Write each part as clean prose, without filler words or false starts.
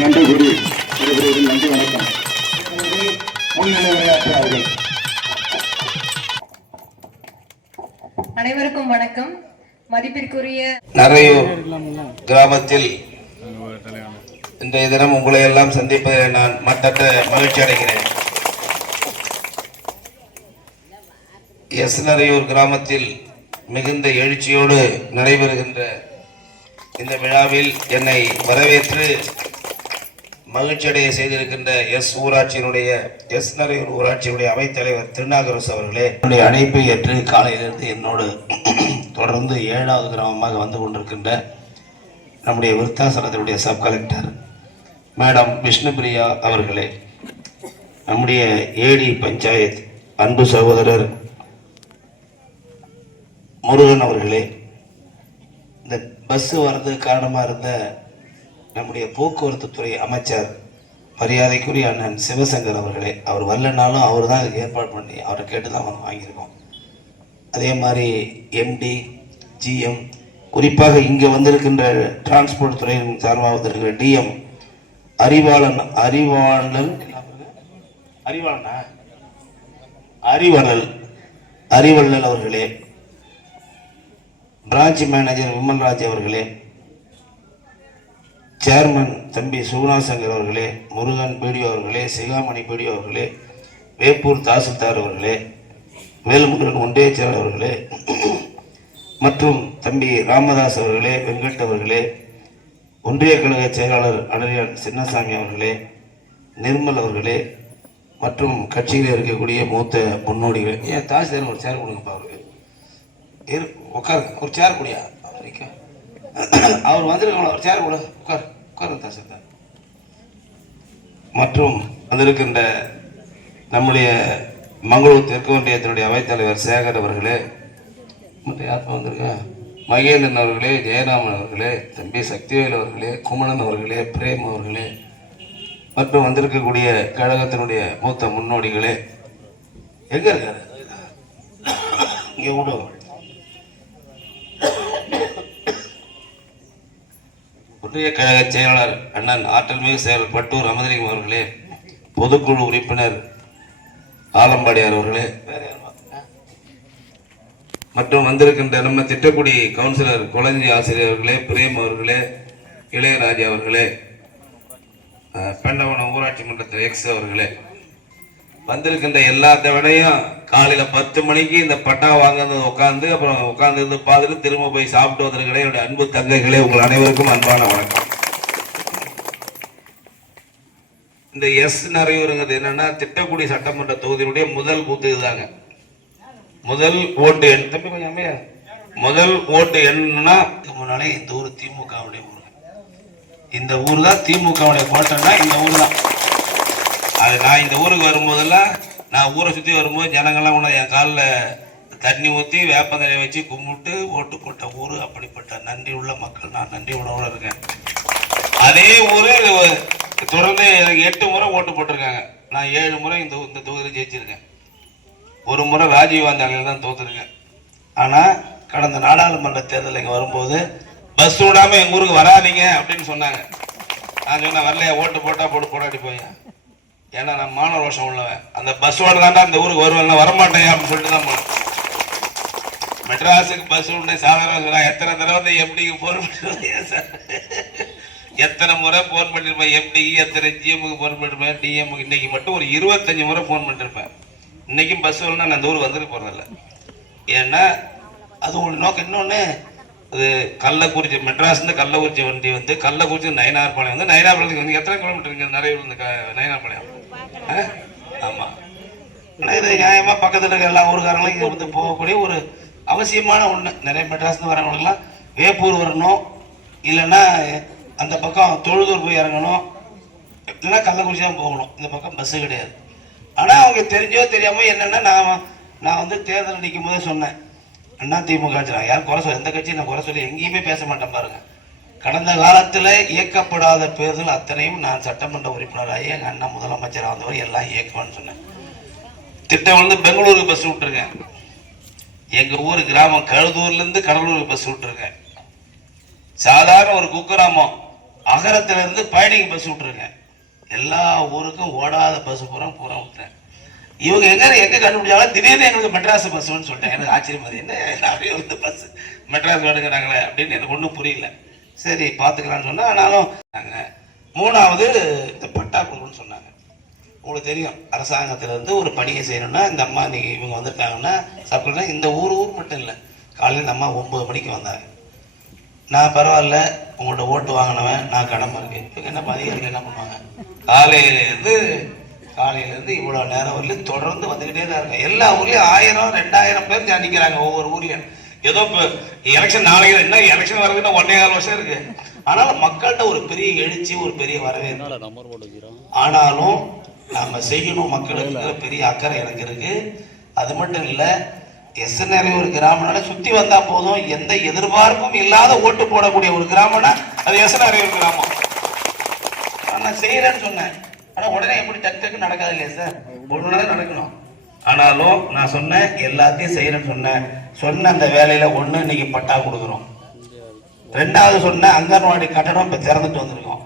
நன்றி கூறி நன்றி வணக்கம். முன்னிலை உரையாற்றுவார்கள். அனைவருக்கும் வணக்கம். மதிப்பிற்குரிய நரையூர் கிராமத்தில் இன்றைய தினம் உங்களை எல்லாம் சந்திப்பதை நான் மட்டற்ற மகிழ்ச்சி அடைகிறேன். நரையூர் கிராமத்தில் மிகுந்த எழுச்சியோடு நடைபெறுகின்ற இந்த விழாவில் என்னை வரவேற்று மகிழ்ச்சியடைய செய்திருக்கின்ற நரையூர் ஊராட்சியினுடைய அவைத்தலைவர் திருநாகரசு அவர்களே, என்னுடைய அழைப்பை ஏற்று காலையிலிருந்து என்னோடு தொடர்ந்து 7வது கிராமமாக வந்து கொண்டிருக்கின்ற நம்முடைய விருத்தாசலத்தினுடைய சப் கலெக்டர் மேடம் விஷ்ணுபிரியா அவர்களே, நம்முடைய ஏடி பஞ்சாயத் அன்பு சகோதரர் முருகன் அவர்களே, இந்த பஸ் வர்றது காரணமாக இருந்த நம்முடைய போக்குவரத்து துறை அமைச்சர் மரியாதைக்குரிய அண்ணன் சிவசங்கர் அவர்களே, அவர் வரலனாலும் அவர் தான் ஏற்பாடு பண்ணி அவரை கேட்டு தான் வாங்கியிருக்கோம். அதே மாதிரி எம்டி ஜிஎம், குறிப்பாக இங்கே வந்திருக்கின்ற டிரான்ஸ்போர்ட் துறையின் சார்பாக வந்திருக்கிற டிஎம் அறிவள்ளல் அவர்களே, பிரான்ச் மேனேஜர் விமல்ராஜ் அவர்களே, சேர்மன் தம்பி சுகுணாசங்கர் அவர்களே, முருகன் பிடிஓ அவர்களே, சிகாமணி பிடிஓ அவர்களே, வேப்பூர் தாசில்தார் அவர்களே, வேல்முருகன் ஒன்றிய செயலர் அவர்களே மற்றும் தம்பி ராமதாஸ் அவர்களே, வெங்கட் அவர்களே, ஒன்றிய கழக செயலாளர் அடரியான் சின்னசாமி அவர்களே, நிர்மல் அவர்களே மற்றும் கட்சியில் இருக்கக்கூடிய மூத்த முன்னோடிகள். ஏன் தாசில்தார் ஒரு சேர் கொடுங்கப்பா, அவருக்கு உட்காரு, ஒரு சேர் கூடியா அவர் வந்திருக்கோம், ஒரு சேர் கூட உட்காரு தாசில்தார். மற்றும் வந்திருக்கின்ற நம்முடைய மங்களூர் தெற்கு ஒன்றியத்தினுடைய அவைத்தலைவர் சேகர் அவர்களே, மற்ற யாருப்பா வந்திருக்கா, மகேந்திரன் அவர்களே, ஜெயராமன் அவர்களே, தம்பி சக்திவேல் அவர்களே, குமணன் அவர்களே, பிரேம் அவர்களே மற்றும் வந்திருக்கக்கூடிய கழகத்தினுடைய மூத்த முன்னோடிகளே. எங்க இருக்காரு இங்கே கூட ஒன்றிய கழக செயலாளர் அண்ணன் ஆற்றல் மிகு செயலர் பட்டூர் அமதலிங்கம் அவர்களே, பொதுக்குழு உறுப்பினர் ஆலம்பாடியார் அவர்களே மற்றும் வந்திருக்கின்ற நம்ம திட்டக்குடி கவுன்சிலர் குழந்தை ஆசிரியர்களே, பிரேம் அவர்களே, இளையராஜா அவர்களே, பெண்டவனம் ஊராட்சி மன்றத்தில் எக்ஸ் அவர்களே, வந்திருக்கின்ற எல்லாத்த விடையும் காலையில 10 மணிக்கு இந்த பட்டா வாங்க உட்காந்து அப்புறம் உட்கார்ந்து பார்த்துட்டு திரும்ப போய் சாப்பிட்டு வந்திருக்கிறேன் என்னுடைய அன்பு தங்கைகளே, உங்கள் அனைவருக்கும் அன்பான வணக்கம். இந்த நரையூருங்கிறது என்னன்னா திட்டக்குடி சட்டமன்ற தொகுதியினுடைய முதல் பூத்து இதுதாங்க. முதல் ஓட்டு எண் தம்பி கொஞ்சம் அமையா, முதல் ஓட்டு எண்ணுன்னா முன்னாலே இந்த ஊர் திமுகவுடைய ஊர், இந்த ஊர் தான் திமுகவுடைய கோட்டைன்னா இந்த ஊர் தான். அது நான் இந்த ஊருக்கு வரும்போதெல்லாம் நான் ஊரை சுற்றி வரும்போது ஜனங்கள்லாம் கூட என் காலில் தண்ணி ஊற்றி வேப்பந்தலையை வச்சு கும்பிட்டு ஓட்டு போட்ட ஊர். அப்படிப்பட்ட நன்றி உள்ள மக்கள், நான் நன்றி உணவோடு இருக்கேன். அதே ஊர் தொடர்ந்து எனக்கு 8 முறை ஓட்டு போட்டிருக்காங்க. நான் 7 முறை இந்த தொகுதியில் ஜெயிச்சிருக்கேன். ஒரு முறை ராஜீவ்காந்தி தான் தோத்துருக்கேன். ஆனால் கடந்த நாடாளுமன்ற தேர்தல் இங்கே வரும்போது பஸ் விடாமல் எங்கள் ஊருக்கு வராதிங்க அப்படின்னு சொன்னாங்க. நான் சொன்னேன், வரலையா, ஓட்டு போடாட்டி போய், ஏன்னா நான் மாணவர் வருஷம் உள்ளவன், அந்த பஸ்ஸோட தாண்டா இந்த ஊருக்கு வருவேன், வரமாட்டேன் அப்படின்னு சொல்லிட்டு தான் போனேன். மெட்ராஸுக்கு பஸ் உண்டு சாதாரண எத்தனை தடவை எம்டிக்கு ஃபோன் பண்ணிருப்பேன் சார், எத்தனை முறை ஃபோன் பண்ணியிருப்பேன் எம்டிக்கு, எத்தனை ஜிஎம்முக்கு ஃபோன் பண்ணிருப்பேன், டிஎம்முக்கு. இன்னைக்கு மட்டும் ஒரு 25 முறை ஃபோன் பண்ணிருப்பேன். இன்னைக்கும் பஸ் வரணும்னா நான் அந்த ஊருக்கு வந்துட்டு போறதில்ல. ஏன்னா அது உங்களுக்கு நோக்கம். இன்னொன்று, அது கள்ளக்குறிச்சி, மெட்ராஸ்லேருந்து கள்ளக்குறிச்சி வண்டி வந்து கள்ளக்குறிச்சி நயினார்பாளையம் வந்து நயினார்பாளையத்துக்கு வந்து எத்தனை கிலோமீட்டர் இருக்குது நிறைய நயினார்பாளையம்? ஆமாம். ஆனால் இது நியாயமாக பக்கத்தில் இருக்க எல்லா ஊருக்காரங்களும் இங்கே வந்து போகக்கூடிய ஒரு அவசியமான ஒன்று. நிறைய மெட்ராஸ்லேருந்து வரவங்களுக்குலாம் வேப்பூர் வரணும், இல்லைன்னா அந்த பக்கம் தொழுதூர் போய் இறங்கணும், இல்லைன்னா கள்ளக்குறிச்சி தான் போகணும். இந்த பக்கம் பஸ்ஸு கிடையாது. ஆனால் அவங்க தெரிஞ்சோ தெரியாமல் என்னென்னா, நான் வந்து தேர்தல் நிற்கும் போதே சொன்னேன், அண்ணா திமுக யார் குறை சொல்ல, எந்த கட்சியும் நான் குறை சொல்லி எங்கேயுமே பேச மாட்டேன் பாருங்க. கடந்த காலத்தில் இயக்கப்படாத பேருந்தில் அத்தனையும் நான் சட்டமன்ற உறுப்பினராகி எங்கள் அண்ணா முதலமைச்சராக வந்தவர் எல்லாம் இயக்குவேன்னு சொன்னேன். திட்டம் வந்து பெங்களூருக்கு பஸ் விட்டுருக்கேன், எங்கள் ஊர் கிராமம் கழுதூர்லேருந்து கடலூருக்கு பஸ் விட்டுருக்கேன். சாதாரண ஒரு குக்கிராமம் அகரத்திலிருந்து பயணிக்கு பஸ் விட்டுருக்கேன். எல்லா ஊருக்கும் ஓடாத பஸ் பூரா விட்டேன். இவங்க எங்க கண்டுபிடிச்சாலும் திடீர்னு எங்களுக்கு மெட்ராஸ் பஸ்ன்னு சொல்லிட்டேன். எனக்கு ஆச்சரியமா என்ன அப்படியே வந்து பஸ் மெட்ராஸ் வேணுங்கிறாங்களே அப்படின்னு எனக்கு ஒன்றும் புரியல. சரி பார்த்துக்கலான்னு சொன்னா. ஆனாலும் மூணாவது இந்த பட்டா கொடுக்கணும்னு சொன்னாங்க. உங்களுக்கு தெரியும், அரசாங்கத்திலிருந்து ஒரு பணியை செய்யணும்னா இந்த அம்மா இவங்க வந்துட்டாங்கன்னா சாப்பிட்றா. இந்த ஊர் மட்டும் இல்லை, காலையில் இந்த அம்மா 9 மணிக்கு வந்தாங்க. நான் பரவாயில்ல, உங்கள்கிட்ட ஓட்டு வாங்கினவன், நான் கடமை இருக்கேன். இவங்க என்ன அதிகாரிகள் என்ன பண்ணுவாங்க, காலையிலேருந்து இவ்வளோ நேரம் வரலையும் தொடர்ந்து வந்துக்கிட்டே தான் இருக்காங்க. எல்லா ஊர்லேயும் 1000-2000 பேர் நிற்கிறாங்க ஒவ்வொரு ஊர்லேயும். ஏதோ இப்போ எலெக்ஷன் நாளைக்கு என்ன எலெக்ஷன் வர்றதுன்னா 1.25 வருஷம் இருக்கு. ஆனாலும் மக்கள்கிட்ட ஒரு பெரிய எழுச்சி, ஒரு பெரிய வரவேற்பு. ஆனாலும் நம்ம செய்யணும், மக்களுக்கு பெரிய அக்கறை எனக்கு இருக்கு. அது மட்டும் இல்லை, எஸ்என்ஆர் ஒரு கிராமனால சுற்றி வந்தா போதும், எந்த எதிர்பார்ப்பும் இல்லாத ஓட்டு போடக்கூடிய ஒரு கிராமம்னா அது எஸ்என்ஆர் ஒரு கிராமம். நான் செய்யறேன்னு சொன்னேன். ஆனா உடனே எப்படி டக்கு நடக்காது இல்லையா சார், ஒரு நாள் நடக்கணும். ஆனாலும் நான் சொன்னேன், எல்லாத்தையும் செய்யறேன்னு சொன்ன அந்த வேலையில ஒண்ணு இன்னைக்கு பட்டா கொடுக்குறோம். 2வது சொன்ன அங்கன்வாடி கட்டடம் இப்ப திறந்துட்டு வந்திருக்கோம்.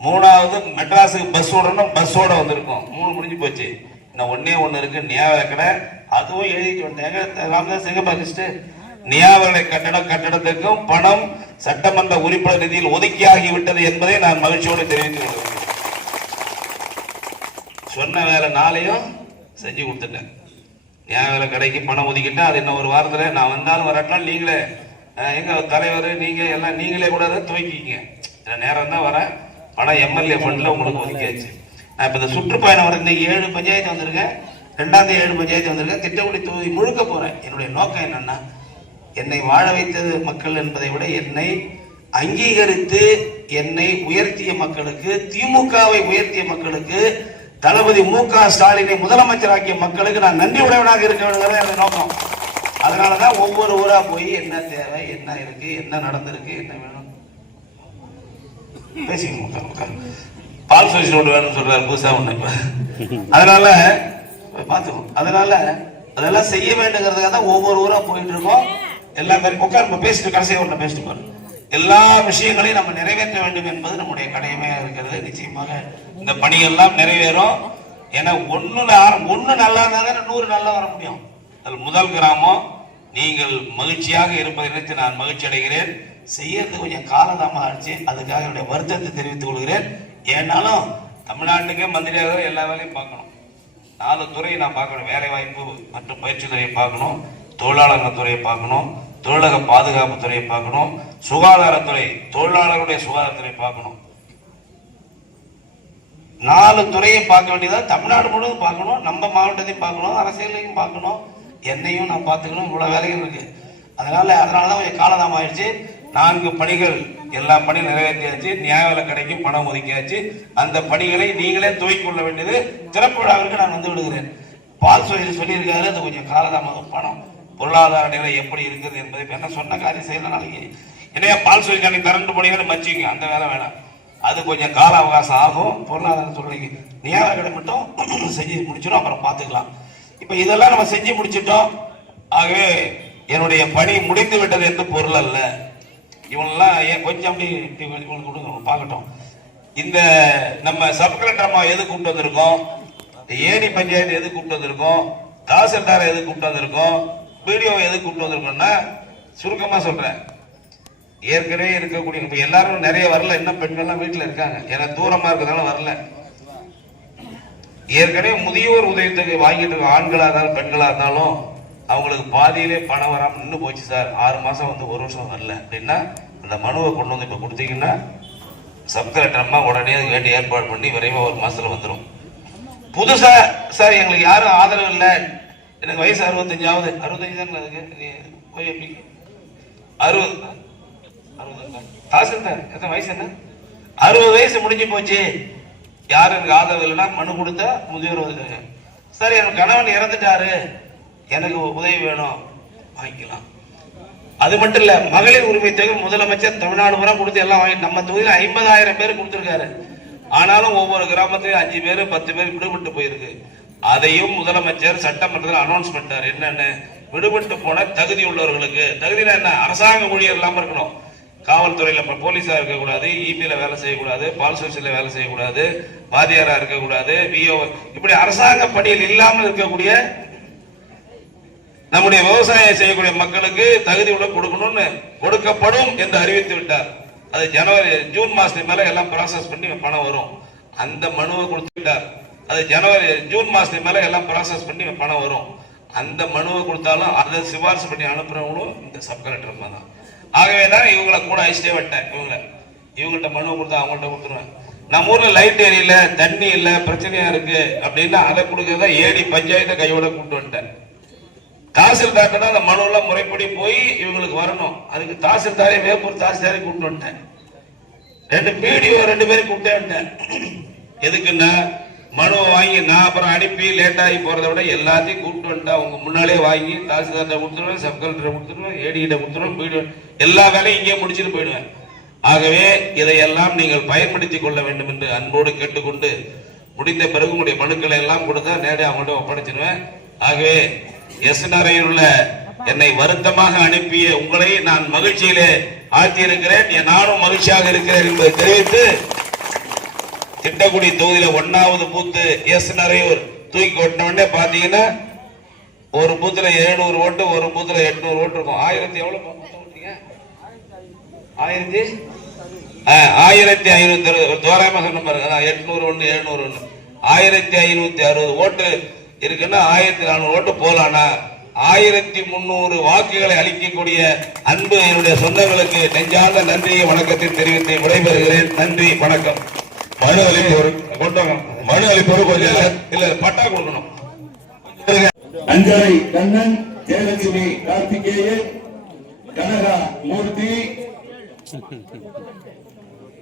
3வது மெட்ராஸுக்கு பஸ் ஓடணும், பஸ்ஸோட வந்திருக்கோம். 3 முடிஞ்சு போச்சு. இன்னும் ஒண்ணு இருக்கு, நியாவ அதுவும் எழுதிட்டு வந்தேங்க. ராமதாஸ் எங்க பாக்கிட்டு நியாவ கட்டடத்துக்கும் பணம் சட்டமன்ற உறுப்பினர் நிதியில் ஒதுக்கியாகி விட்டது என்பதை நான் மகிழ்ச்சியோடு தெரிவித்துக் கொள்கிறேன். சொன்ன வேலை 4ஐயும் செஞ்சு கொடுத்துட்டேன். நியாய கடைக்கு பணம் ஒதுக்கிட்டேன். அது இன்னும் ஒரு வாரத்தில் நான் வந்தாலும் வரட்டாலும் நீங்களே எங்க தலைவர் நீங்க எல்லாம் நீங்களே கூட துவக்கிங்க. நேரம் தான் வரேன். பணம் எம்எல்ஏ ஃபண்ட்ல உங்களுக்கு ஒதுக்கியாச்சு. நான் இப்போ இந்த சுற்றுப்பயணம் வர 7 பஞ்சாயத்து வந்திருக்கேன். 2ஆம் 7 பஞ்சாயத்து வந்திருக்கேன். திட்டக்குடி தொகுதி முழுக்க போறேன். என்னுடைய நோக்கம் என்னன்னா, என்னை வாழ வைத்தது மக்கள் என்பதை விட என்னை அங்கீகரித்து என்னை உயர்த்திய மக்களுக்கு, திமுகவை உயர்த்திய மக்களுக்கு, தளபதி மு.க. ஸ்டாலினை முதலமைச்சராக்கிய மக்களுக்கு நான் நன்றி உடையவனாக இருக்க வேண்டியது என்னுடைய நோக்கம். அதனாலதான் ஒவ்வொரு ஊரா போய் என்ன தேவை, என்ன இருக்கு, என்ன நடந்திருக்கு, என்ன வேணும் பேசிக்கணும். பால் சொசைட்டி ஒன்று வேணும்னு சொல்றாரு புதுசா ஒண்ணு. அதனால பார்த்துக்கணும். அதனால அதெல்லாம் செய்ய வேண்டுங்கிறதுக்காக தான் ஒவ்வொரு ஊரா போயிட்டு இருக்கோம். எல்லா உட்காந்து பேசிட்டு கடைசியாக ஒன்று பேசிட்டு போறோம். எல்லா விஷயங்களையும் நம்ம நிறைவேற்ற வேண்டும் என்பது நம்முடைய கடமையாக இருக்கிறது. நிச்சயமாக இந்த பணியெல்லாம் நிறைவேறும். ஏன்னா ஒண்ணு நல்லா இருந்தால் 100 நல்லா வர முடியும். அதில் முதல் கிராமம். நீங்கள் மகிழ்ச்சியாக இருப்பதை நினைத்து நான் மகிழ்ச்சி அடைகிறேன். செய்யறது கொஞ்சம் காலதாமம் ஆச்சு, அதுக்காக என்னுடைய வருத்தத்தை தெரிவித்துக் கொள்கிறேன். ஏன்னாலும் தமிழ்நாட்டுக்கே மந்திரியாக எல்லா வேலையும் பார்க்கணும். 4 துறையை நான் பார்க்கணும். வேலை வாய்ப்பு மற்றும் பயிற்சி துறையை பார்க்கணும், தொழிலாளர் துறையை பார்க்கணும், தொழிலக பாதுகாப்பு துறையை பார்க்கணும், சுகாதாரத்துறை தொழிலாளர்களுடைய சுகாதாரத்துறை பார்க்கணும். 4 துறையை பார்க்க வேண்டியதா. தமிழ்நாடு முழுவதும் பார்க்கணும், நம்ம மாவட்டத்தையும் பார்க்கணும், அரசியலையும் பார்க்கணும், என்னையும் நான் பார்த்துக்கணும். இவ்வளவு வேலைகள் இருக்கு. அதனாலதான் கொஞ்சம் காலதாமம் ஆயிடுச்சு. 4 பணிகள் எல்லா பணியும் நிறைவேற்றியாச்சு. நியாய விலை கடைக்கு பணம் ஒதுக்கியாச்சு. அந்த பணிகளை நீங்களே துவக்கிக் கொள்ள வேண்டியது திறப்பு விழாவிற்கு நான் வந்து விடுகிறேன். பால் சொல்லியிருக்காரு, அது கொஞ்சம் காலதாமதம். பணம் பொருளாதார நிலை எப்படி இருக்குது என்பதை என்ன சொன்ன காரியம் செய்யல. நாளைக்கு என்னையா பால் சொல்லி திறந்து போனீங்கன்னு மச்சிங்க, அந்த வேலை வேணாம். அது கொஞ்சம் கால அவகாசம் ஆகும். பொருளாதார துறைக்கு நியாய கடை மட்டும் செஞ்சு முடிச்சிடும், அப்புறம் பார்த்துக்கலாம். இப்ப இதெல்லாம் நம்ம செஞ்சு முடிச்சிட்டோம். ஆகவே என்னுடைய பணி முடிந்து விட்டது என்று பொருள் அல்ல. இவங்கெல்லாம் ஏன் கொஞ்சம் அப்படி கொடுங்க பார்க்கட்டும். இந்த நம்ம சப் கலெக்டர் அம்மா எது கூப்பிட்டு வந்திருக்கோம், ஏரி பஞ்சாயத்து எது கூப்பிட்டு வந்திருக்கோம், தாசில்தார் எது கூப்பிட்டு வந்திருக்கோம், வீடியோ எது கூப்பிட்டு வந்திருக்கோம்னா சுருக்கமா சொல்றேன். ஏற்கனவே இருக்கக்கூடிய இப்ப எல்லாரும் நிறைய வரல, இன்னும் பெண்கள்லாம் வீட்டுல இருக்காங்க. ஏன்னா தூரமா இருக்கிறதால வரல. ஏற்கனவே முதியோர் உதவித்தொகை வாங்கிட்டு இருக்க ஆண்களா இருந்தாலும் பெண்களா இருந்தாலும் அவங்களுக்கு பாதியிலே பணம் வராம நின்று போச்சு சார். 6 மாசம் வந்து 1 வருஷம் வரல அப்படின்னா அந்த மனுவை கொண்டு வந்து இப்ப கொடுத்தீங்கன்னா சப் கலெக்டர் அம்மா உடனே அதுக்கு வேண்டிய ஏற்பாடு பண்ணி விரைவா 1 மாசத்துல வந்துடும். புதுசா சார் எங்களுக்கு யாரும் ஆதரவு இல்லை, எனக்கு வயசு 65 தானே, அதுக்கு 60 தாசில்தார் எத்தனை வயசு என்ன 60 வயசு முடிஞ்சு போச்சு, யாரும் எனக்கு ஆதரவு இல்லைன்னா மனு கொடுத்த முதியோர் சார் என் கணவன் இறந்துட்டாரு, எனக்கு உதவி வேணும், வாங்கிக்கலாம். அது மட்டும் இல்ல, மகளிர் உரிமை தொகை முதலமைச்சர் தமிழ்நாடு பூரா கொடுத்து எல்லாம் வாங்கி நம்ம தொகுதியில் 50,000 பேர் கொடுத்திருக்காரு. ஆனாலும் ஒவ்வொரு கிராமத்திலும் 5 பேர் 10 பேர் விடுபட்டு போயிருக்கு. அதையும் முதலமைச்சர் சட்டமன்றத்தில் அனௌன்ஸ் பண்ணிட்டார். என்னன்னு, விடுபட்டு போன தகுதி உள்ளவர்களுக்கு, தகுதினா என்ன, அரசாங்க ஊழியர் இல்லாம இருக்கணும், காவல்துறையில் நம்ம போலீஸா இருக்கக்கூடாது, இபில வேலை செய்யக்கூடாது, பால் சோசியல்ல வேலை செய்யக்கூடாது, வாதியாரா இருக்கக்கூடாது, விஓ, இப்படி அரசாங்க பணியில் இல்லாமல் இருக்கக்கூடிய நம்முடைய விவசாயம் செய்யக்கூடிய மக்களுக்கு தகுதி உள்ள கொடுக்கணும்னு கொடுக்கப்படும் என்று அறிவித்து விட்டார். அது ஜூன் மாசத்துக்கு மேல எல்லாம் ப்ராசஸ் பண்ணி பணம் வரும். அந்த மனுவை கொடுத்து விட்டார். அது ஜூன் மாசத்துக்கு மேல எல்லாம் ப்ராசஸ் பண்ணி பணம் வரும். அந்த மனுவை கொடுத்தாலும் அதை சிபாரிசு பண்ணி அனுப்புறவங்களும் இந்த சப் கலெக்டர் தான். ஆகவேதான் இவங்களை கூட அழிச்சிட்டே விட்டேன். இவங்கள்ட்ட மனுவை கொடுத்தா அவங்கள்ட்ட கொடுத்துருவேன். நம்ம ஊர்ல லைட் எரியல, தண்ணி இல்ல, பிரச்சனையா இருக்கு அப்படின்னா அதை கொடுக்கறதா ஏடி பஞ்சாயத்தை கையோட கூப்பிட்டு வந்துட்டேன். தாசில்தார்ட்ட அந்த மனுவெல்லாம் முறைப்படி போய் இவங்களுக்கு வரணும். அதுக்கு தாசில்தாரே வேப்பூர் தாசில்தாரே கூப்பிட்டு வந்துட்டேன். 2 பிடிஓ 2 பேரும் கூப்பிட்டே வந்துட்டேன். எதுக்குன்னா மனுவை வாங்கி நான் அப்புறம் அனுப்பி லேட் ஆகி போறதை விட எல்லாத்தையும் கூப்பிட்டு வந்துட்டா உங்க முன்னாலே வாங்கி தாசில்தார்ட்ட கொடுத்துருவேன், சப் கலெக்டரை கொடுத்துருவேன், ஏடிகிட்ட கொடுத்துருவேன், போயிடுவேன். எல்லா வேலையும் இங்கே முடிச்சுட்டு போயிடுவேன். ஆகவே இதையெல்லாம் நீங்கள் பயன்படுத்திக் கொள்ள வேண்டும் என்று அன்போடு கேட்டுக்கொண்டு முடிந்த பிறகு உங்களுடைய மனுக்களை எல்லாம் கொடுத்தா நேரடியாக அவங்கள்ட்ட ஒப்படைச்சிடுவேன். ஆகவே எஸ்என்ஆரில் உள்ள என்னை வருத்தமாக அனுப்பிய உங்களை நான் மகிழ்ச்சியிலே ஆழ்த்தியிருக்கிறேன். நானும் மகிழ்ச்சியாக இருக்கிறேன் என்பதை தெரிவித்து திட்டக்குடி தொகுதியில 1வது பூத்து எஸ்என்ஆரையூர் தூக்கி ஓட்டினே பாத்தீங்கன்னா ஒரு பூத்துல 700 ஓட்டு, ஒரு பூத்துல 800 ஓட்டு இருக்கும். 1000 எவ்வளவு 1500 தோராயமாக சொன்ன பாருங்க. 800 ஒண்ணு 700 ஒண்ணு 1560 ஓட்டு இருக்குன்னா 1400 ஓட்டு போலானா 1300 வாக்குகளை அளிக்கக்கூடிய அன்பு என்னுடைய சொந்தங்களுக்கு நெஞ்சார்ந்த நன்றியை வணக்கத்தை தெரிவித்து விடைபெறுகிறேன். நன்றி, வணக்கம். மனு அளிப்போர் கொஞ்சம் இல்ல பட்டா கொடுக்கணும். அஞ்சலை கண்ணன், ஜெயலட்சுமி கார்த்திகேயன், கனகா மூர்த்தி,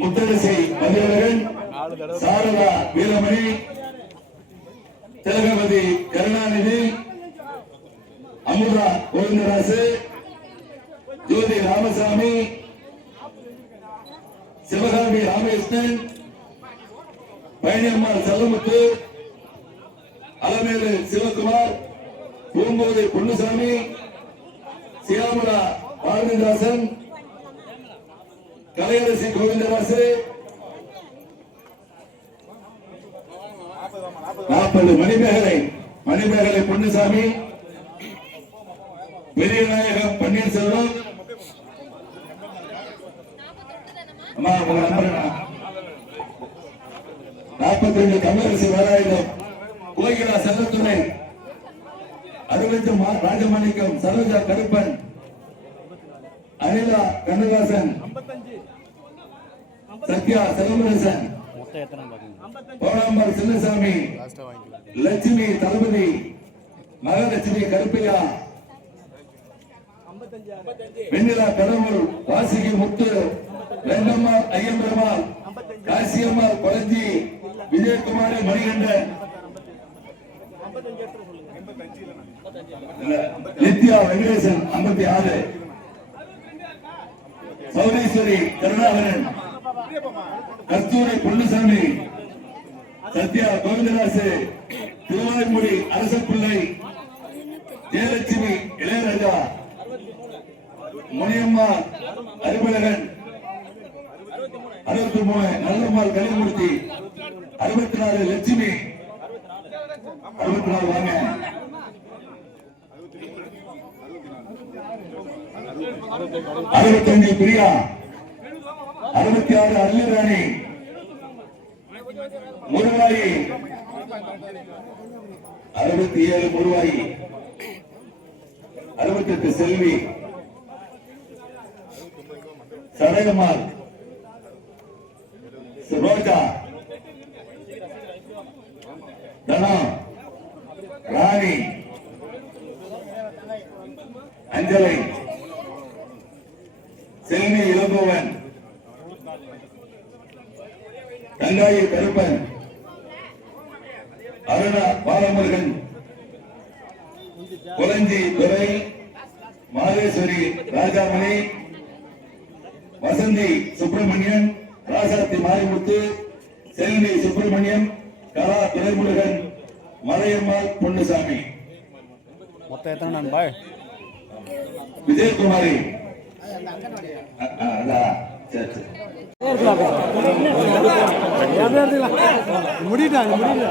முத்தரசி மதியழகன், சாரதா வீரமணி, திலகவதி கருணாநிதி, அமுதா கோவிந்தராசு, ஜோதி ராமசாமி, சிவகாமி ராமகிருஷ்ணன், பழனியம்மாள் செல்லமுத்து, அலமேலு சிவகுமார், பூம்போதை பொன்னுசாமி, சியாமலா பாரதிதாசன், கலையரசி கோவிந்தராசு, 40 மணிமேகலை பொன்னுசாமி, பெரியநாயகம் பன்னீர்செல்வம். அம்மா உங்க நம்பர் 42 கமலரசி வேலாயுதம், கோகிலா செல்லத்துறை, அரவிந்தம் ராஜமாணிக்கம், சரோஜா கருப்பன், அனிலா கண்ணதாசன், சத்யா செல்வரசன், கோலாம்பர் சின்னசாமி, லட்சுமி தளபதி, மகாலட்சுமி கருப்பையா, வெண்ணிலா கடவுள், வாசிகி முத்து, வெங்கம்மா ஐயம்பெருமாள், காசியம்மாள் கொளஞ்சி, விஜயகுமாரி மணிகண்டன், நித்யா வெங்கடேசன் 56, சௌரீஸ்வரி கருணாகரன், கஸ்தூரி பொன்னுசாமி, சத்யா கோவிந்தராசு, திருவாய்மொழி அரசப்பிள்ளை, ஜெயலட்சுமி இளையராஜா, முனியம்மா அறிவழகன், 63 நல்லம்மாள் கலிமூர்த்தி, 64 லட்சுமி, 64 வாங்க, 65 பிரியா, 66 அல்லிராணி, முருகாயி, 67 முருகாயி, 68 செல்வி, சடையம்மாள், ரோஜா, தனா, ராணி, அஞ்சலை, செல்வி இளங்கோவன், கங்காயி கருப்பன், அருணா பாலமுருகன், குளஞ்சி துரை, மாதேஸ்வரி ராஜாமணி, வசந்தி சுப்பிரமணியன், ராசாத்தி மாரிமுத்து, செல்வி சுப்பிரமணியன், கலா துரைமுருகன், மலையம்மாள் பொன்னுசாமி, மொத்தம் எத்தனை நண்பா? விஜயகுமாரி, அதான் சரி சரி முடியல